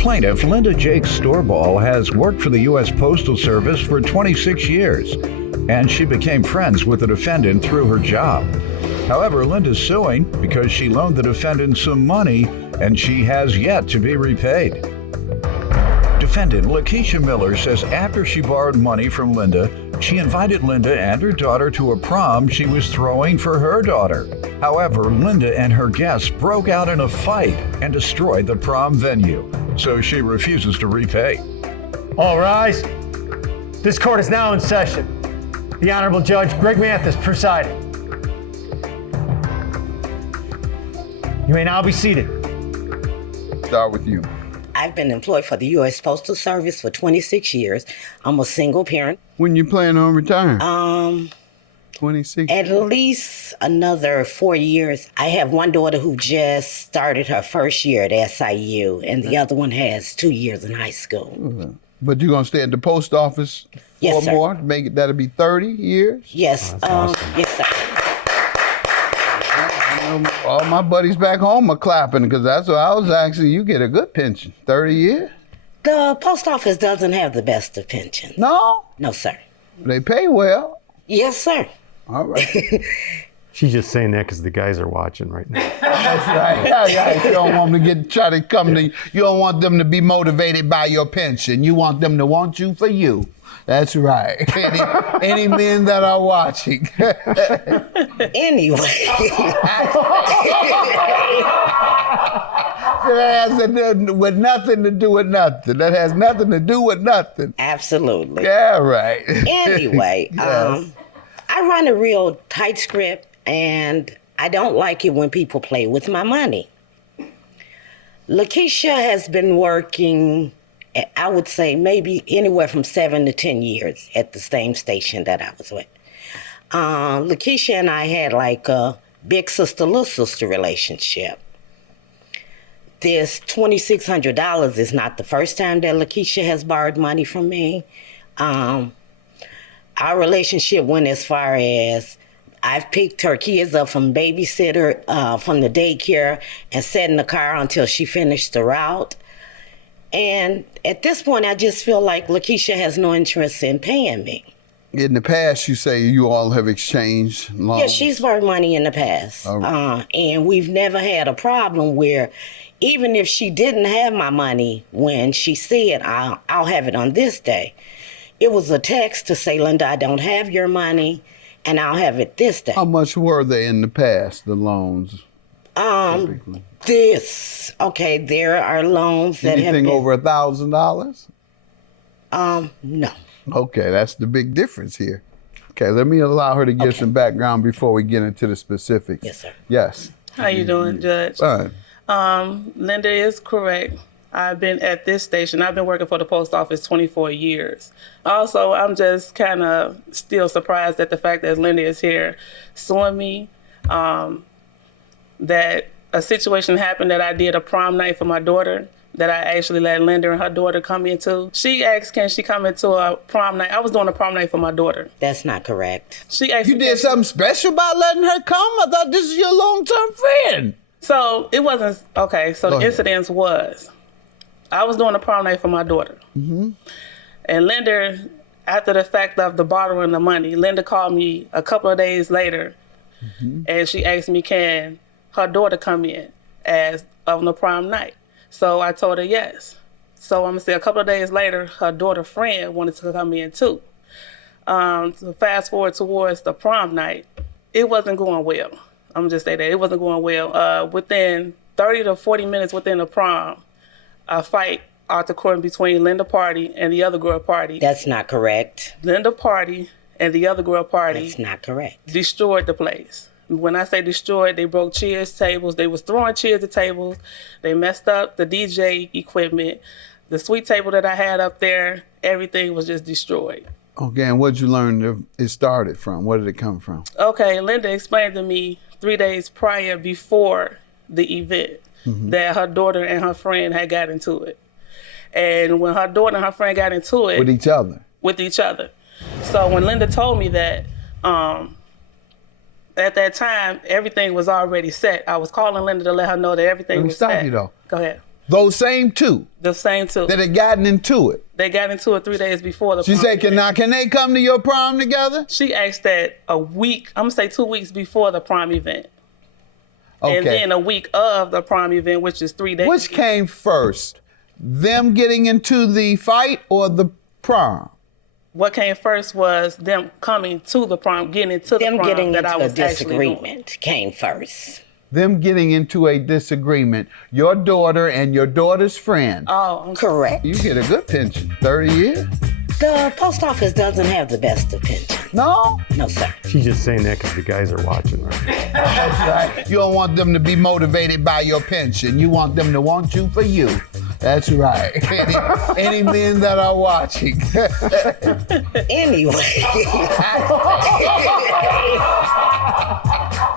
Plaintiff, Linda Jake Storball, has worked for the U.S. Postal Service for 26 years, and she became friends with the defendant through her job. However, Linda's suing because she loaned the defendant some money, and she has yet to be repaid. Defendant Lakeisha Miller says after she borrowed money from Linda, she invited Linda and her daughter to a prom she was throwing for her daughter. However, Linda and her guests broke out in a fight and destroyed the prom venue, so she refuses to repay. All rise. This court is now in session. The Honorable Judge Greg Mathis presiding. You may now be seated. Start with you. I've been employed for the U.S. Postal Service for 26 years. I'm a single parent. When you plan on retiring? 26? At least another 4 years. I have one daughter who just started her first year at SIU, and the other one has 2 years in high school. Mm-hmm. But you're going to stay at the post office yes, for more? Make it, that'll be 30 years? Yes. Awesome. Yes, sir. All my buddies back home are clapping because that's what I was actually, you get a good pension. 30 years? The post office doesn't have the best of pensions. No? No, sir. They pay well. Yes, sir. All right. She's just saying that because the guys are watching right now. That's right. Yeah. You don't want them to try to come to you. You don't want them to be motivated by your pension. You want them to want you for you. That's right. Any men that are watching. Anyway. That has nothing to do with nothing. That has nothing to do with nothing. Absolutely. Yeah, right. Anyway, Yes. I run a real tight script, and I don't like it when people play with my money. Lakeisha has been working, I would say maybe anywhere from 7 to 10 years at the same station that I was with. Lakeisha and I had like a big sister, little sister relationship. This $2,600 is not the first time that Lakeisha has borrowed money from me. Our relationship went as far as I've picked her kids up from babysitter, from the daycare, and sat in the car until she finished the route. And at this point, I just feel like Lakeisha has no interest in paying me. In the past, you say you all have exchanged loans? Yeah, she's borrowed money in the past. Right. And we've never had a problem where even if she didn't have my money when she said, I'll have it on this day, it was a text to say, Linda, I don't have your money, and I'll have it this day. How much were they in the past, the loans? Typically? There are loans that have been... Anything over $1,000? No. Okay, that's the big difference here. Okay, let me allow her to give some background before we get into the specifics. Yes, sir. Yes. How you doing, Judge? Fine. Linda is correct. I've been at this station. I've been working for the post office 24 years. Also, I'm just kind of still surprised at the fact that Linda is here suing me. That a situation happened that I did a prom night for my daughter that I actually let Linda and her daughter come into. She asked, can she come into a prom night? I was doing a prom night for my daughter. That's not correct. She asked You did something special about letting her come? I thought this is your long-term friend. So it wasn't, okay, so Go the ahead. incident was, I was doing a prom night for my daughter. Mm-hmm. And Linda, after the fact of the borrowing the money, Linda called me a couple of days later, and she asked me, can her daughter come in as on the prom night? So I told her yes. So I'm gonna say a couple of days later, her daughter friend wanted to come in too. So fast forward towards the prom night, it wasn't going well. I'm just say that it wasn't going well. Within 30 to 40 minutes within the prom, a fight occurred between Linda party and the other girl party. That's not correct. Linda party and the other girl party That's not correct. destroyed the place. When I say destroyed, they broke chairs, tables. They was throwing chairs at tables. They messed up the DJ equipment. The sweet table that I had up there, everything was just destroyed. Okay, and what did you learn it started from? Where did it come from? Okay, Linda explained to me 3 days prior before the event that her daughter and her friend had got into it. And when her daughter and her friend got into it... With each other? With each other. So when Linda told me that, at that time, everything was already set. I was calling Linda to let her know that everything was set. Let me stop you though. Go ahead. Those same two The same two. that had gotten into it. They got into it 3 days before the She prom. said, can they come to your prom together? She asked that a week, I'm gonna say 2 weeks before the prom event. Okay. And then a week of the prom event, which is 3 days. Which came first? Them getting into the fight or the prom? What came first was them coming to the prom, getting into the Them prom getting that I into a was actually doing. disagreement came first. Them getting into a disagreement. Your daughter and your daughter's friend. Oh, Correct. You get a good pension. 30 years? The post office doesn't have the best of pensions. No? No, sir. She's just saying that because the guys are watching right now. That's right. You don't want them to be motivated by your pension. You want them to want you for you. That's right. Any men that are watching. Anyway.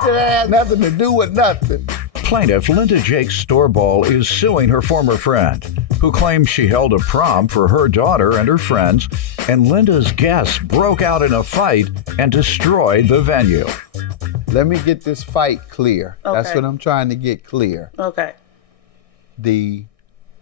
It has nothing to do with nothing. Plaintiff Linda Jake Storball is suing her former friend, who claims she held a prom for her daughter and her friends, and Linda's guests broke out in a fight and destroyed the venue. Let me get this fight clear. That's Okay. what I'm trying to get clear. okay, The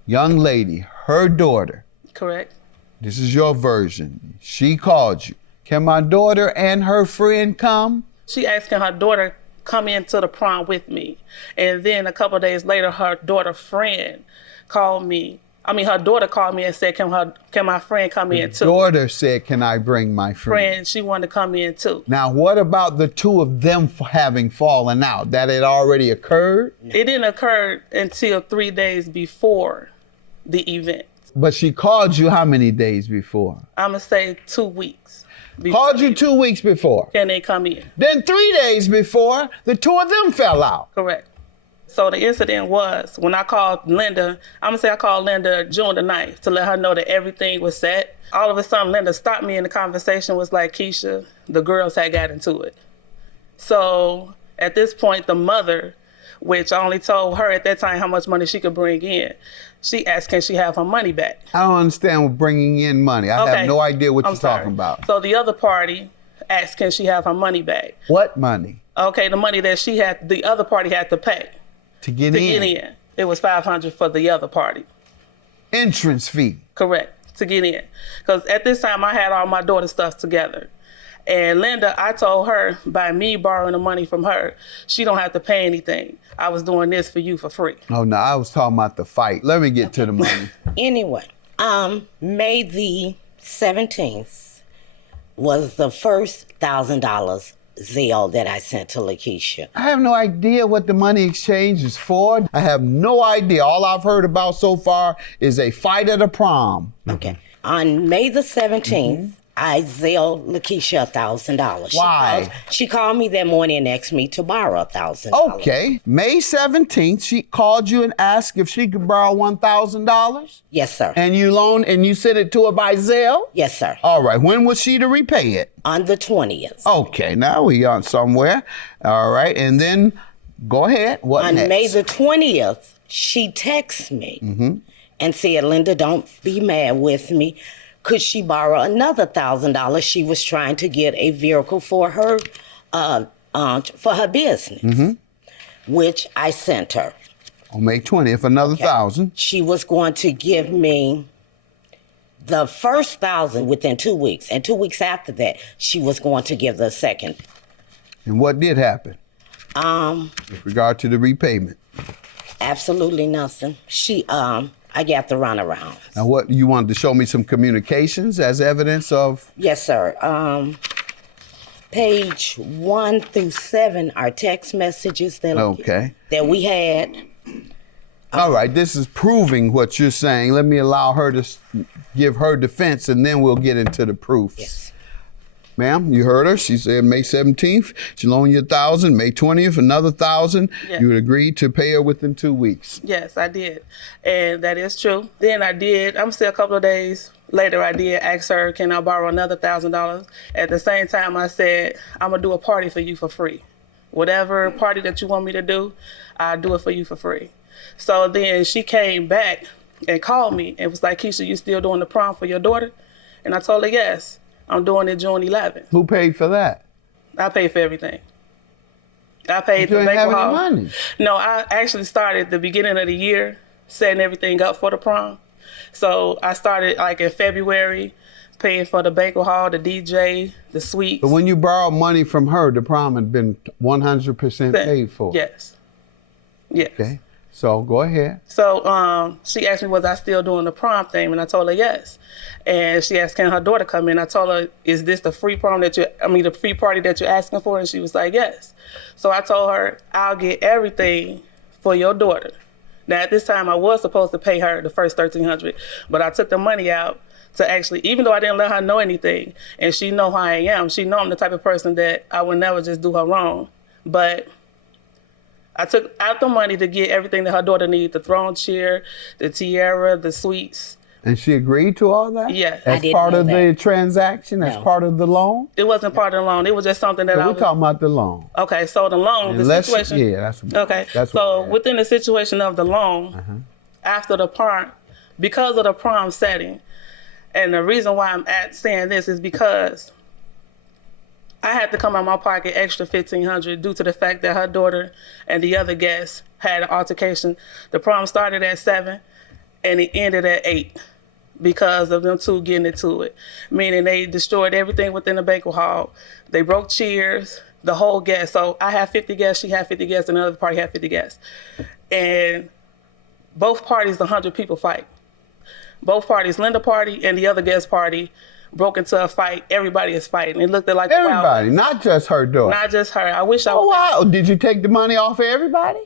young lady, her daughter, correct. this is your version. She called you. Can my daughter and her friend come? She asked can her daughter come into the prom with me. And then a couple of days later, her daughter friend called me. Her daughter called me and said, can my friend come in too? Daughter said, can I bring my friend? Friend, she wanted to come in too. Now, what about the two of them having fallen out? That had already occurred? It didn't occur until 3 days before the event. But she called you how many days before? I'm going to say 2 weeks. Called you 2 weeks before. Can they come in? Then 3 days before, the two of them fell out. Correct. So the incident was when I called Linda, I'm going to say I called Linda June the 9th to let her know that everything was set. All of a sudden, Linda stopped me in the conversation, was like, Keisha, the girls had got into it. So at this point, the mother, which I only told her at that time how much money she could bring in, she asked, can she have her money back? I don't understand what bringing in money. I have no idea what I'm you're sorry. talking about. So the other party asked, can she have her money back? What money? Okay, the money that the other party had to pay To get to in? get in. It was $500 for the other party. Entrance fee. Correct, to get in. Because at this time, I had all my daughter's stuff together. And Linda, I told her, by me borrowing the money from her, she don't have to pay anything. I was doing this for you for free. Oh, no, I was talking about the fight. Let me get to the money. Anyway, May the 17th was the first $1,000 Zelle that I sent to Lakeisha. I have no idea what the money exchange is for. I have no idea. All I've heard about so far is a fight at a prom. Okay. On May the 17th, I Zelled Lakeisha $1,000. Why? She called me that morning and asked me to borrow $1,000. Okay. May 17th, she called you and asked if she could borrow $1,000? Yes, sir. And you sent it to her by Zelle? Yes, sir. All right. When was she to repay it? On the 20th. Okay. Now we on somewhere. All right. And then go ahead. What On next? May the 20th, she texted me and said, Linda, don't be mad with me. Could she borrow another $1,000? She was trying to get a vehicle for her business, which I sent her. On May 20th, another $1,000. She was going to give me the first $1,000 within 2 weeks, and 2 weeks after that, she was going to give the second. And what did happen? With regard to the repayment. Absolutely nothing. I got the runaround. Now, what you wanted to show me some communications as evidence of? Yes, sir. Page 1 through 7 are text messages that we had. All right, this is proving what you're saying. Let me allow her to give her defense, and then we'll get into the proofs. Yes. Ma'am, you heard her. She said May 17th, she loaned you $1,000. May 20th, another $1,000. Yeah. You would agree to pay her within 2 weeks. Yes, I did. And that is true. Then I'm still a couple of days later, I did ask her, can I borrow another $1,000? At the same time, I said, I'm going to do a party for you for free. Whatever party that you want me to do, I'll do it for you for free. So then she came back and called me and was like, Keisha, you still doing the prom for your daughter? And I told her, yes, I'm doing it June 11th. Who paid for that? I paid for everything. I paid You the didn't have banquet any hall. money. No, I actually started the beginning of the year setting everything up for the prom. So I started like in February, paying for the banquet hall, the DJ, the suites. But when you borrowed money from her, the prom had been 100% paid for. Yes. Yes. Okay. So go ahead. So she asked me, was I still doing the prom thing? And I told her yes. And she asked, can her daughter come in? I told her, is this the free prom the free party that you're asking for? And she was like, yes. So I told her, I'll get everything for your daughter. Now at this time I was supposed to pay her the first $1,300, but I took the money out to actually, even though I didn't let her know anything, and she know who I am, she know I'm the type of person that I would never just do her wrong. But I took out the money to get everything that her daughter needed, the throne chair, the tiara, the sweets. And she agreed to all that? Yes. As part of the transaction, as part of the loan? It wasn't part of the loan. It was just something that We're talking about the loan. Okay, so the loan, the situation. Yeah, that's so within the situation of the loan, after the prom, because of the prom setting, and the reason why I'm saying this is because I had to come out of my pocket extra $1,500 due to the fact that her daughter and the other guests had an altercation. The prom started at 7 and it ended at 8 because of them two getting into it. Meaning they destroyed everything within the banquet hall. They broke chairs, the whole guest. So I had 50 guests, she had 50 guests, and the other party had 50 guests. And both parties, 100 people fight. Both parties, Linda party and the other guest party, broke into a fight. Everybody is fighting. It looked like everybody, not just her daughter. Not just her. I wish I was. Oh, wow. Did you take the money off of everybody?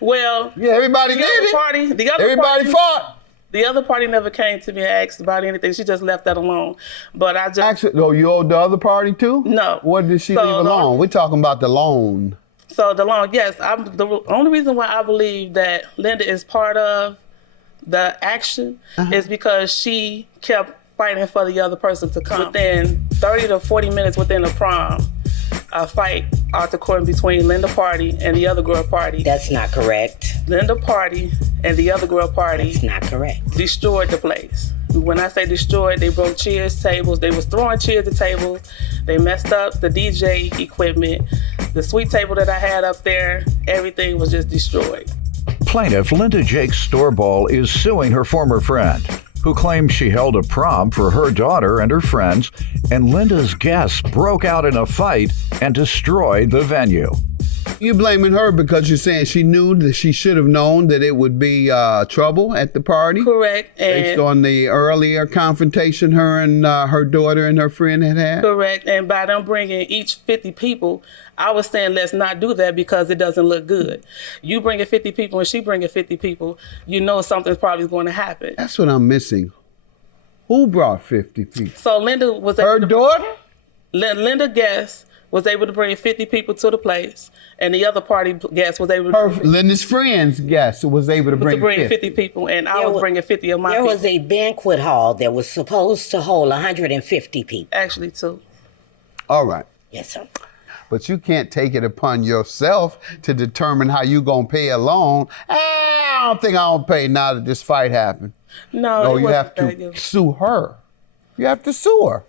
Well, yeah, everybody did it. Everybody fought. The other party never came to me and asked about anything. She just left that alone. But I just... Actually, you owed the other party too? No. What did she leave alone? We're talking about the loan. So the loan, yes. The only reason why I believe that Linda is part of the action is because she kept fighting for the other person to come. Within 30 to 40 minutes within the prom, a fight occurred between Linda party and the other girl party. That's not correct. Linda party and the other girl party. That's not correct. Destroyed the place. When I say destroyed, they broke chairs, tables. They was throwing chairs at tables. They messed up the DJ equipment. The sweet table that I had up there, everything was just destroyed. Plaintiff Linda Jakes Storball is suing her former friend, who claims she held a prom for her daughter and her friends, and Linda's guests broke out in a fight and destroyed the venue. You blaming her because you're saying she knew that she should have known that it would be trouble at the party? Correct. Based on the earlier confrontation her and her daughter and her friend had? Correct. And by them bringing each 50 people, I was saying let's not do that because it doesn't look good. You bringing 50 people and she bringing 50 people, you know something's probably going to happen. That's what I'm missing. Who brought 50 people? So Linda was her daughter? Linda guest was able to bring 50 people to the place, and the other party guest was able to... Linda's friend's guest was able to bring 50 people, and I was bringing 50 of my people. There was a banquet hall that was supposed to hold 150 people. Actually, 2. All right. Yes, sir. But you can't take it upon yourself to determine how you going to pay a loan. I don't think I'll pay now that this fight happened. No, you have to sue her. You have to sue her.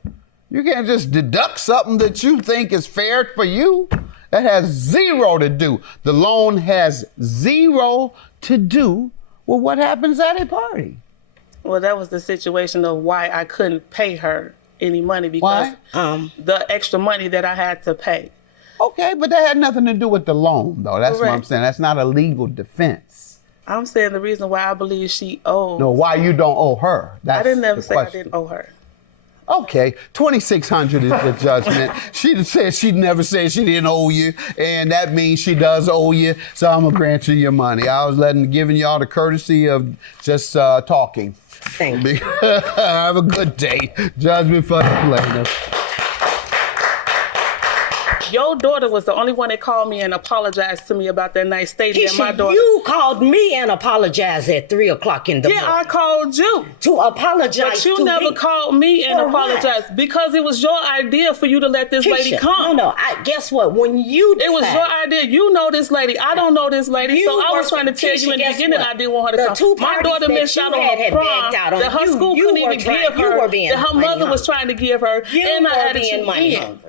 You can't just deduct something that you think is fair for you. That has zero to do. The loan has zero to do with what happens at a party. Well, that was the situation of why I couldn't pay her any money because the extra money that I had to pay. Okay, but that had nothing to do with the loan, though. That's what I'm saying. That's not a legal defense. I'm saying the reason why I believe she owes. No, why you don't owe her. That's I didn't ever say question. I didn't owe her. Okay, $2,600 is the judgment. She said she never said she didn't owe you, and that means she does owe you, so I'm gonna grant you your money. I was giving y'all the courtesy of just talking. Thank you. Have a good day. Judgment for the plaintiff. Your daughter was the only one that called me and apologized to me about that night stating that my daughter... You called me and apologized at 3 o'clock in the morning. Yeah, I called you. To apologize But you never called me and apologized because it was your idea for you to let this lady come. No, guess what? When you decided... It was your idea. You know this lady. I don't know this lady. So I was trying to tell you in the beginning I didn't want her to come. My daughter missed out on her prom that her school couldn't even give her, that her mother was trying to give her, and I added you in.